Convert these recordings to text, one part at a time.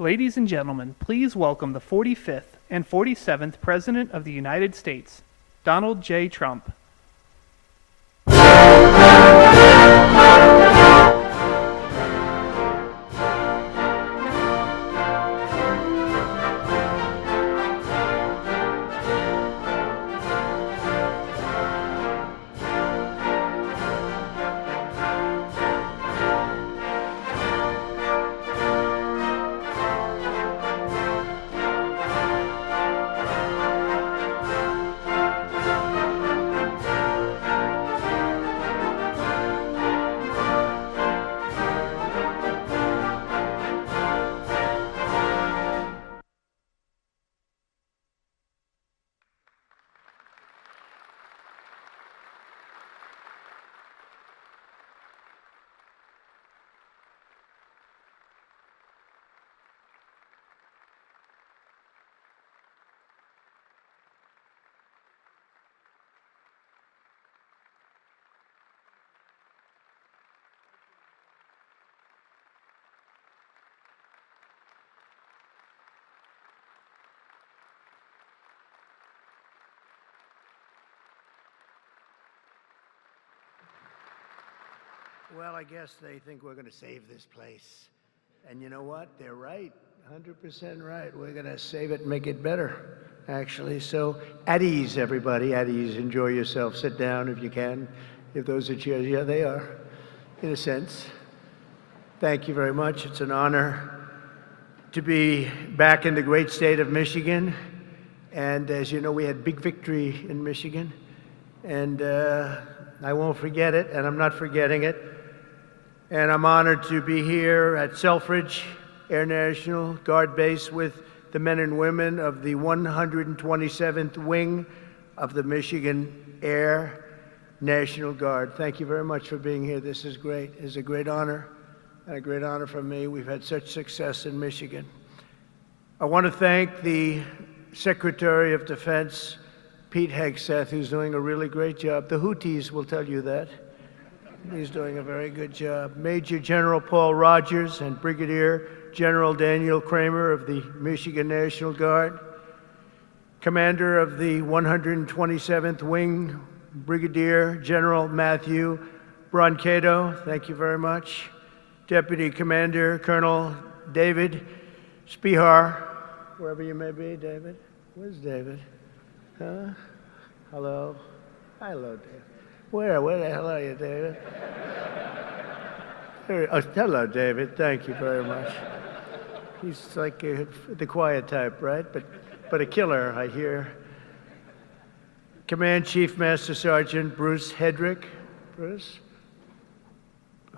Ladies and gentlemen, please welcome the 45th and 47th President of the United States, Donald J. Trump. Well, I guess they think we're going to save this place. And you know what? They're right. 100% right. We're going to save it and make it better, actually. So at ease, everybody. At ease. Enjoy yourself. Sit down if you can. If those are chairs, yeah, they are, in a sense. Thank you very much. It's an honor to be back in the great state of Michigan. And as you know, we had big victory in Michigan. And I won't forget it, and I'm not forgetting it. And I'm honored to be here at Selfridge Air National Guard Base with the men and women of the 127th Wing of the Michigan Air National Guard. Thank you very much for being here. This is great. It's a great honor, and a great honor for me. We've had such success in Michigan. I want to thank the Secretary of Defense, Pete Hegseth, who's doing a really great job. The Houthis will tell you that. He's doing a very good job. Major General Paul Rogers and Brigadier General Daniel Kramer of the Michigan National Guard. Commander of the 127th Wing, Brigadier General Matthew Brancato, thank you very much. Deputy Commander Colonel David Spihar, wherever you may be, David. Where's David? Huh? Hello? Hello, David. Where the hell are you, David? Oh, hello, David. Thank you very much. He's like the quiet type, right? But a killer, I hear. Command Chief Master Sergeant Bruce Hedrick. Bruce?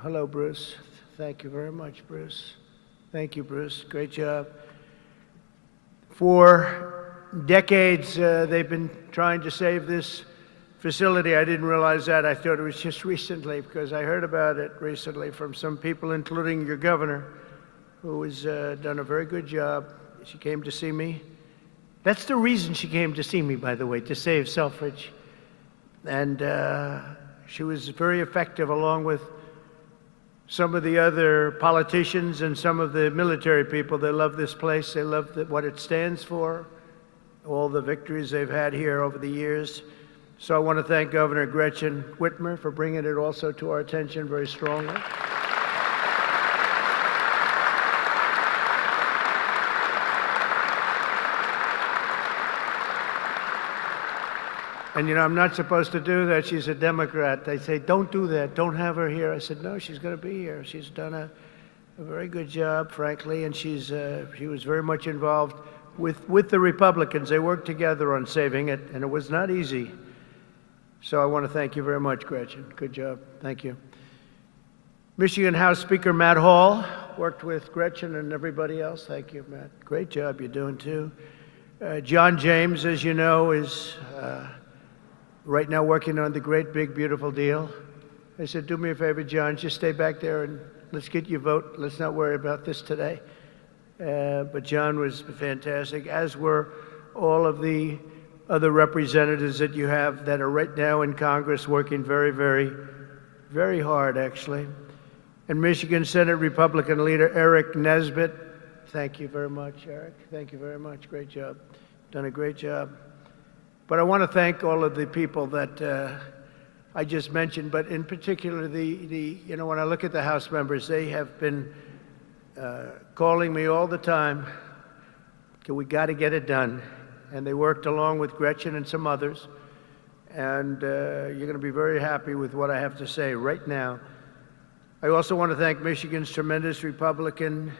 Hello, Bruce. Thank you very much, Bruce. Thank you, Bruce. Great job. For decades, they've been trying to save this facility. I didn't realize that. I thought it was just recently, because I heard about it recently from some people, including your governor, who has done a very good job. She came to see me. That's the reason she came to see me, by the way, to save Selfridge. And she was very effective, along with some of the other politicians and some of the military people. They love this place. They love what it stands for, all the victories they've had here over the years. So I want to thank Governor Gretchen Whitmer for bringing it also to our attention very strongly. And you know, I'm not supposed to do that. She's a Democrat. They say, don't do that. Don't have her here. I said, no, she's going to be here. She's done a very good job, frankly, and she was very much involved with the Republicans. They worked together on saving it, and it was not easy. So I want to thank you very much, Gretchen. Good job. Thank you. Michigan House Speaker Matt Hall worked with Gretchen and everybody else. Thank you, Matt. Great job you're doing, too. John James, as you know, is right now working on the great, big, beautiful deal. I said, do me a favor, John, just stay back there and let's get your vote. Let's not worry about this today. But John was fantastic, as were all of the other representatives that you have that are right now in Congress working very, very, very hard, actually. And Michigan Senate Republican leader Eric Nesbitt, Thank you very much, Eric. Thank you very much. Great job. Done a great job. But I want to thank all of the people that I just mentioned, but in particular, when I look at the House members, they have been calling me all the time, we got to get it done. And they worked along with Gretchen and some others. And you're going to be very happy with what I have to say right now. I also want to thank Michigan's tremendous Republican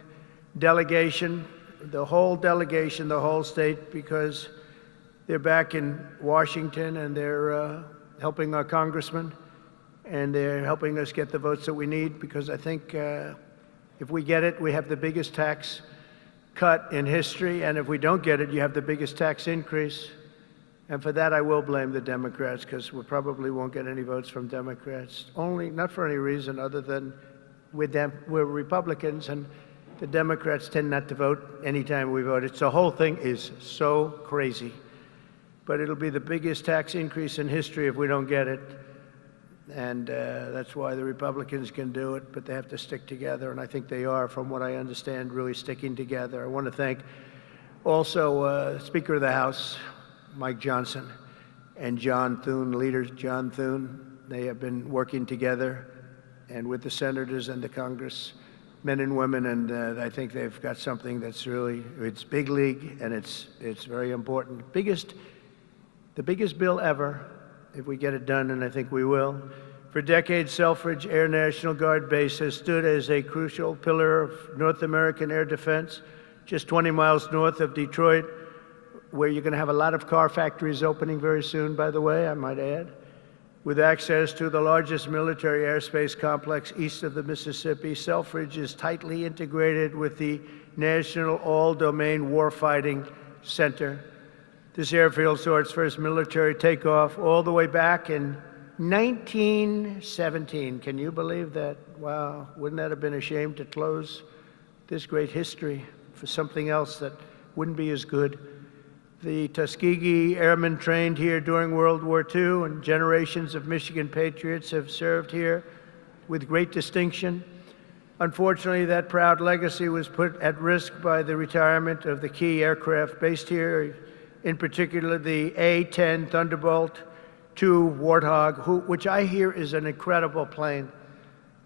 delegation, the whole delegation, the whole state, because they're back in Washington and they're helping our congressman, and they're helping us get the votes that we need, because I think if we get it, we have the biggest tax cut in history, and if we don't get it, you have the biggest tax increase. And for that, I will blame the Democrats, because we probably won't get any votes from Democrats, not for any reason other than we're Republicans, and the Democrats tend not to vote anytime we vote. The whole thing is so crazy. But it'll be the biggest tax increase in history if we don't get it. And that's why the Republicans can do it, but they have to stick together, and I think they are, from what I understand, really sticking together. I want to thank also Speaker of the House, Mike Johnson, and John Thune, leader John Thune. They have been working together, and with the senators and the Congress, men and women, and I think they've got something that's really, it's big league, and it's very important. The biggest bill ever, if we get it done, and I think we will. For decades, Selfridge Air National Guard Base has stood as a crucial pillar of North American air defense, just 20 miles north of Detroit, where you're going to have a lot of car factories opening very soon, by the way, I might add, with access to the largest military airspace complex east of the Mississippi. Selfridge is tightly integrated with the National All-Domain Warfighting Center. This airfield saw its first military takeoff all the way back in 1917. Can you believe that? Wow, wouldn't that have been a shame to close this great history for something else that wouldn't be as good? The Tuskegee Airmen trained here during World War II, and generations of Michigan patriots have served here with great distinction. Unfortunately, that proud legacy was put at risk by the retirement of the key aircraft based here, in particular the A-10 Thunderbolt II Warthog, which I hear is an incredible plane.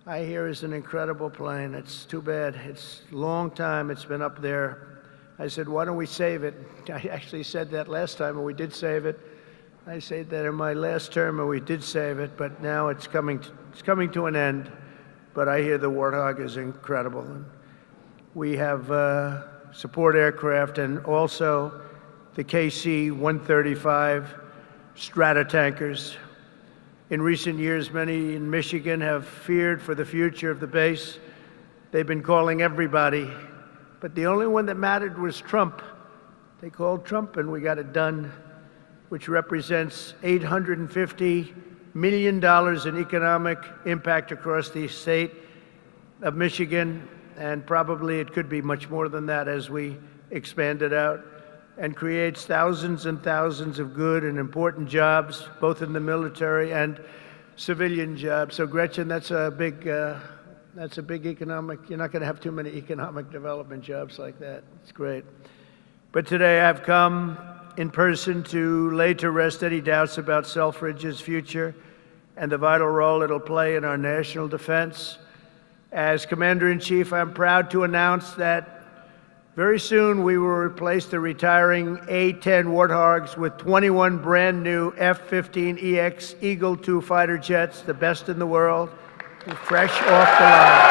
It's too bad. It's a long time it's been up there. I said, why don't we save it? I actually said that last time, and we did save it. I said that in my last term, and we did save it, but now it's coming to an end. But I hear the Warthog is incredible. And we have support aircraft, and also the KC-135 Stratotankers. In recent years, many in Michigan have feared for the future of the base. They've been calling everybody, but the only one that mattered was Trump. They called Trump, and we got it done, which represents $850 million in economic impact across the state of Michigan, and probably it could be much more than that as we expand it out, and creates thousands and thousands of good and important jobs, both in the military and civilian jobs. So Gretchen, that's a big economic, you're not going to have too many economic development jobs like that. It's great. But today I've come in person to lay to rest any doubts about Selfridge's future and the vital role it'll play in our national defense. As Commander-in-Chief, I'm proud to announce that very soon we will replace the retiring A-10 Warthogs with 21 brand new F-15EX Eagle II fighter jets, the best in the world, fresh off the line.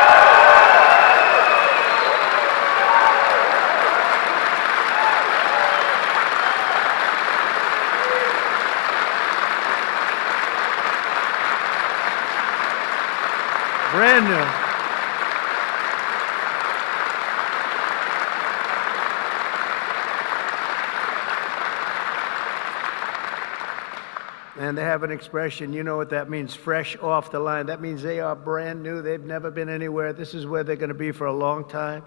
Brand new. And they have an expression, you know what that means, fresh off the line. That means they are brand new. They've never been anywhere. This is where they're going to be for a long time.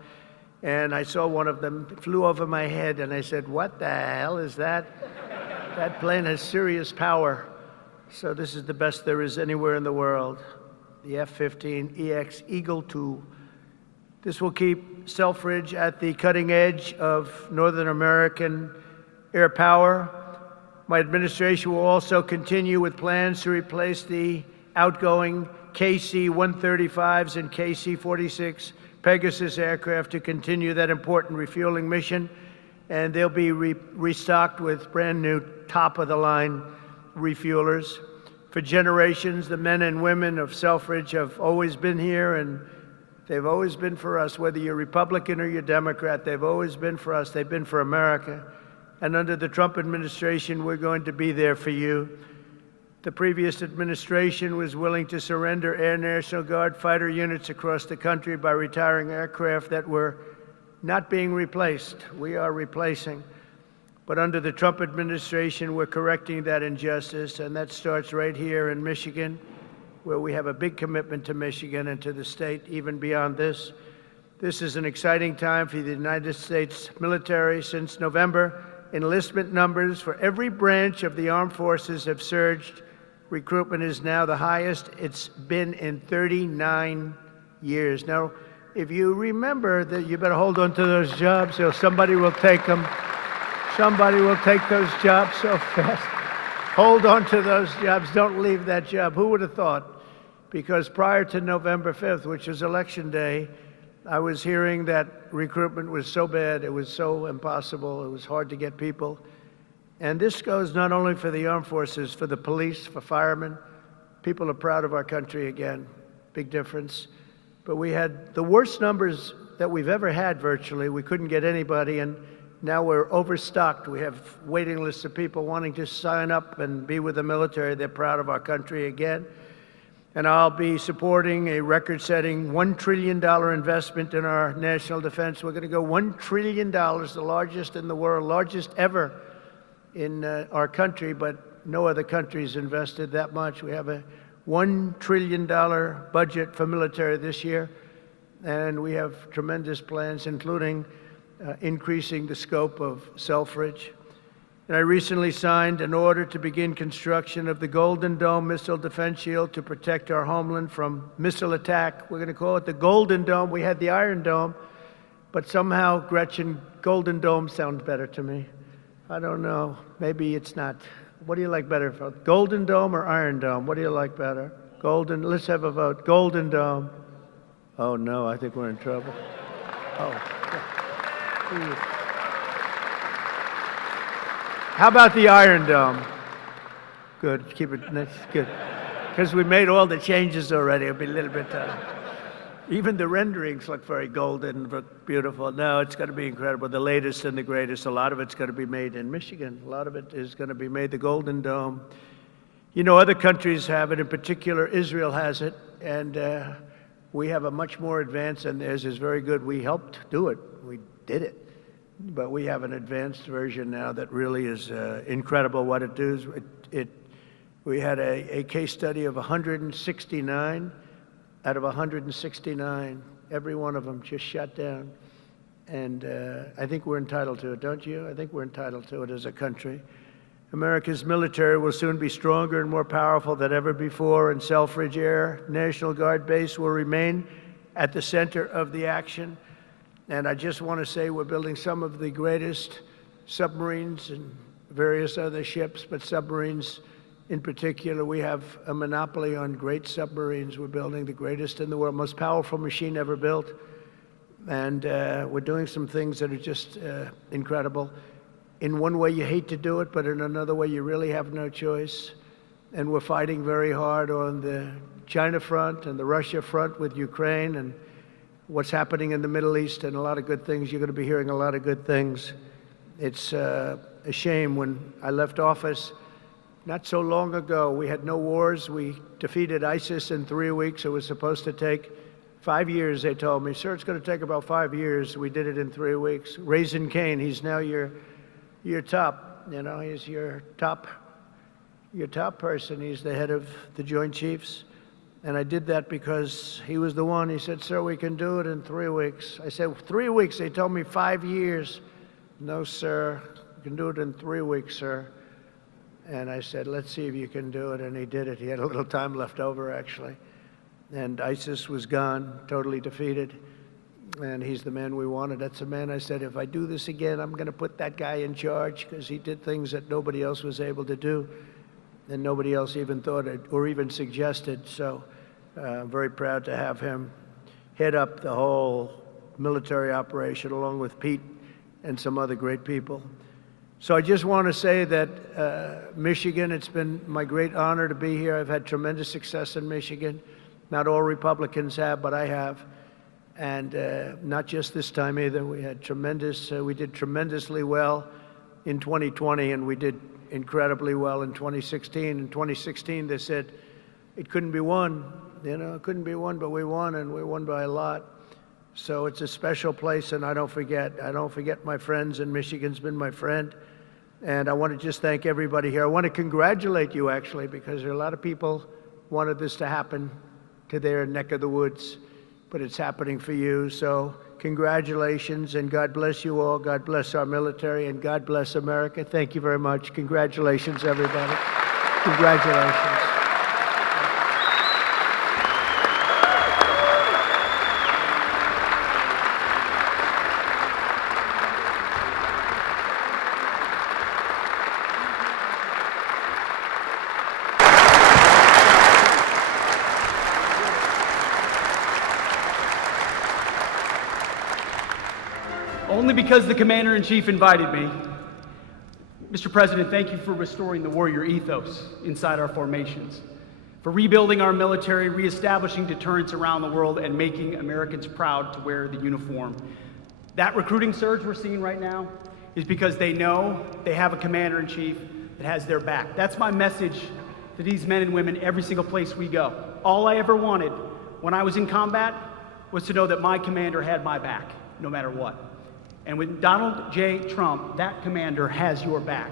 And I saw one of them flew over my head, and I said, what the hell is that? That plane has serious power. So this is the best there is anywhere in the world, the F-15EX Eagle II. This will keep Selfridge at the cutting edge of Northern American air power. My administration will also continue with plans to replace the outgoing KC-135s and KC-46 Pegasus aircraft to continue that important refueling mission. And they'll be restocked with brand new top-of-the-line refuelers. For generations, the men and women of Selfridge have always been here, and they've always been for us. Whether you're Republican or you're Democrat, they've always been for us. They've been for America. And under the Trump administration, we're going to be there for you. The previous administration was willing to surrender Air National Guard fighter units across the country by retiring aircraft that were not being replaced. We are replacing. But under the Trump administration, we're correcting that injustice, and that starts right here in Michigan, where we have a big commitment to Michigan and to the state, even beyond this. This is an exciting time for the United States military. Since November, enlistment numbers for every branch of the armed forces have surged. Recruitment is now the highest it's been in 39 years. Now, if you remember that, you better hold on to those jobs, or somebody will take them. Somebody will take those jobs so fast. Hold on to those jobs. Don't leave that job. Who would have thought? Because prior to November 5th, which is Election Day, I was hearing that recruitment was so bad, it was so impossible, it was hard to get people. And this goes not only for the armed forces, for the police, for firemen. People are proud of our country again. Big difference. But we had the worst numbers that we've ever had virtually. We couldn't get anybody, and now we're overstocked. We have waiting lists of people wanting to sign up and be with the military. They're proud of our country again. And I'll be supporting a record-setting $1 trillion investment in our national defense. We're going to go $1 trillion, the largest in the world, largest ever in our country, but no other country's invested that much. We have a $1 trillion budget for military this year, and we have tremendous plans, including increasing the scope of Selfridge. And I recently signed an order to begin construction of the Golden Dome missile defense shield to protect our homeland from missile attack. We're going to call it the Golden Dome. We had the Iron Dome, but somehow, Gretchen, Golden Dome sounds better to me. I don't know. Maybe it's not. What do you like better? Golden Dome or Iron Dome? What do you like better? Golden. Let's have a vote. Golden Dome. Oh, no, I think we're in trouble. Oh. How about the Iron Dome? Good. Keep it. That's good. Because we made all the changes already. It'll be a little bit even the renderings look very golden, but beautiful. No, it's going to be incredible. The latest and the greatest. A lot of it's going to be made in Michigan. A lot of it is going to be made the Golden Dome. You know, other countries have it. In particular, Israel has it. And we have a much more advanced, and theirs is very good. We helped do it. We did it. But we have an advanced version now that really is incredible what it does. We had a case study of 169. Out of 169, every one of them just shut down. And I think we're entitled to it, don't you? I think we're entitled to it as a country. America's military will soon be stronger and more powerful than ever before, and Selfridge Air National Guard Base will remain at the center of the action. And I just want to say we're building some of the greatest submarines and various other ships, but submarines in particular, we have a monopoly on great submarines. We're building the greatest in the world, most powerful machine ever built. And we're doing some things that are just incredible. In one way, you hate to do it, but in another way, you really have no choice. And we're fighting very hard on the China front and the Russia front with Ukraine and what's happening in the Middle East, and a lot of good things. You're going to be hearing a lot of good things. It's a shame. When I left office not so long ago, we had no wars. We defeated ISIS in 3 weeks. It was supposed to take 5 years, they told me. Sir, it's going to take about 5 years. We did it in 3 weeks. Raising Cain, he's now your top, you know, he's your top person. He's the head of the Joint Chiefs. And I did that because he was the one. He said, sir, we can do it in 3 weeks. I said, 3 weeks? They told me 5 years. No, sir, you can do it in 3 weeks, sir. And I said, let's see if you can do it. And he did it. He had a little time left over, actually. And ISIS was gone, totally defeated. and he's the man we wanted. That's the man I said, if I do this again, I'm going to put that guy in charge, because he did things that nobody else was able to do, and nobody else even thought it or even suggested. So I'm very proud to have him head up the whole military operation along with Pete and some other great people. So I just want to say that Michigan, it's been my great honor to be here. I've had tremendous success in Michigan. Not all Republicans have, but I have. And not just this time either. We had we did tremendously well in 2020, and we did incredibly well in 2016. In 2016, they said it couldn't be won. You know, it couldn't be won, but we won, and we won by a lot. So it's a special place, and I don't forget my friends, and Michigan's been my friend. And I want to just thank everybody here. I want to congratulate you, actually, because there are a lot of people wanted this to happen to their neck of the woods, but it's happening for you. So congratulations, and God bless you all. God bless our military, and God bless America. Thank you very much. Congratulations, everybody. Congratulations. Only because the Commander-in-Chief invited me. Mr. President, thank you for restoring the warrior ethos inside our formations, for rebuilding our military, reestablishing deterrence around the world, and making Americans proud to wear the uniform. That recruiting surge we're seeing right now is because they know they have a Commander-in-Chief that has their back. That's my message to these men and women every single place we go. All I ever wanted when I was in combat was to know that my commander had my back, no matter what. And with Donald J. Trump, that commander has your back.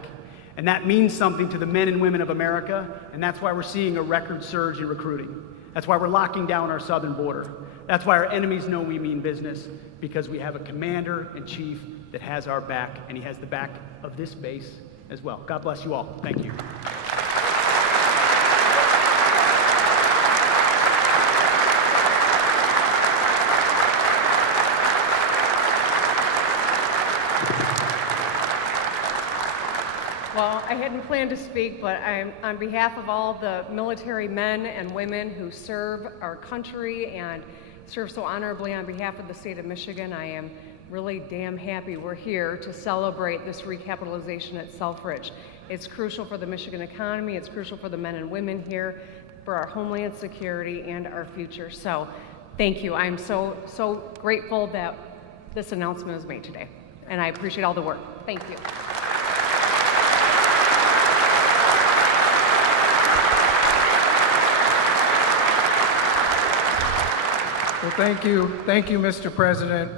And that means something to the men and women of America, and that's why we're seeing a record surge in recruiting. That's why we're locking down our southern border. That's why our enemies know we mean business, because we have a commander-in-chief that has our back, and he has the back of this base as well. God bless you all. Thank you. Well, I hadn't planned to speak, but on behalf of all the military men and women who serve our country and serve so honorably on behalf of the state of Michigan, I am really damn happy we're here to celebrate this recapitalization at Selfridge. It's crucial for the Michigan economy, it's crucial for the men and women here, for our homeland security and our future. So thank you. I'm so grateful that this announcement is made today, and I appreciate all the work. Thank you. Well, thank you, Mr. President.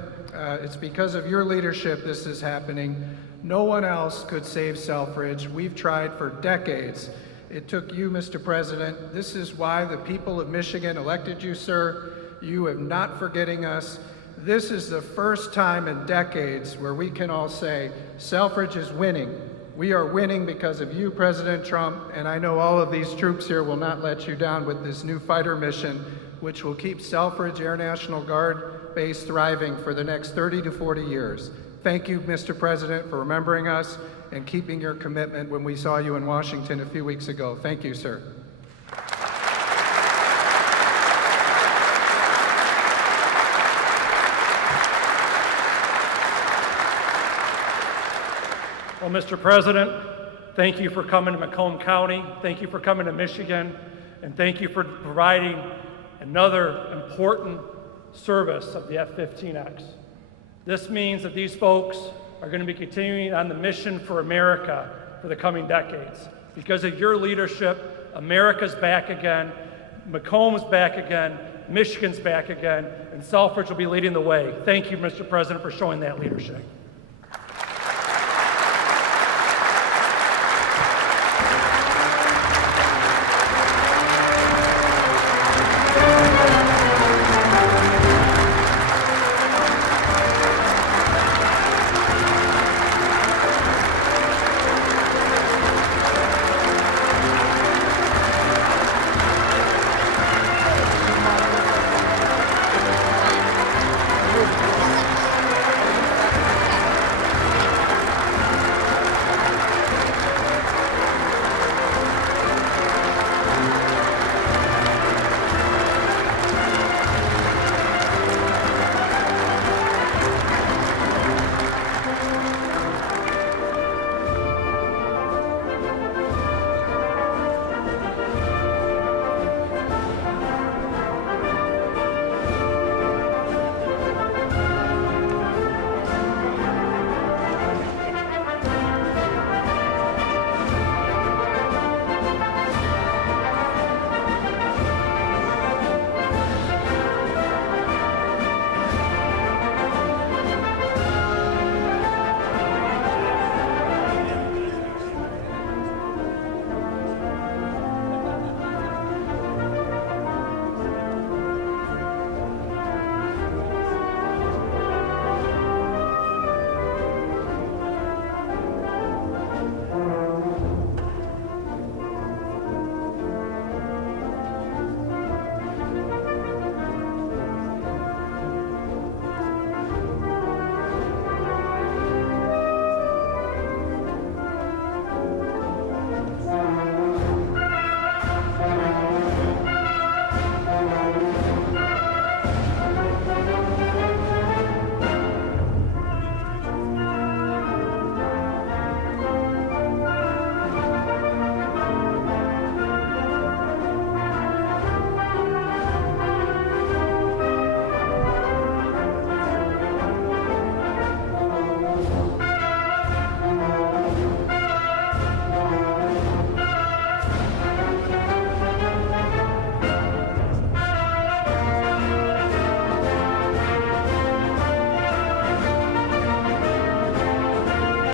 It's because of your leadership this is happening. No one else could save Selfridge. We've tried for decades. It took you, Mr. President. This is why the people of Michigan elected you, sir. You have not forgetting us. This is the first time in decades where we can all say, Selfridge is winning. We are winning because of you, President Trump, and I know all of these troops here will not let you down with this new fighter mission, which will keep Selfridge Air National Guard base thriving for the next 30 to 40 years. Thank you, Mr. President, for remembering us and keeping your commitment when we saw you in Washington a few weeks ago. Thank you, sir. Well, Mr. President, thank you for coming to Macomb County. Thank you for coming to Michigan. And thank you for providing another important service of the F-15X. This means that these folks are going to be continuing on the mission for America for the coming decades. Because of your leadership, America's back again, Macomb's back again, Michigan's back again, and Selfridge will be leading the way. Thank you, Mr. President, for showing that leadership.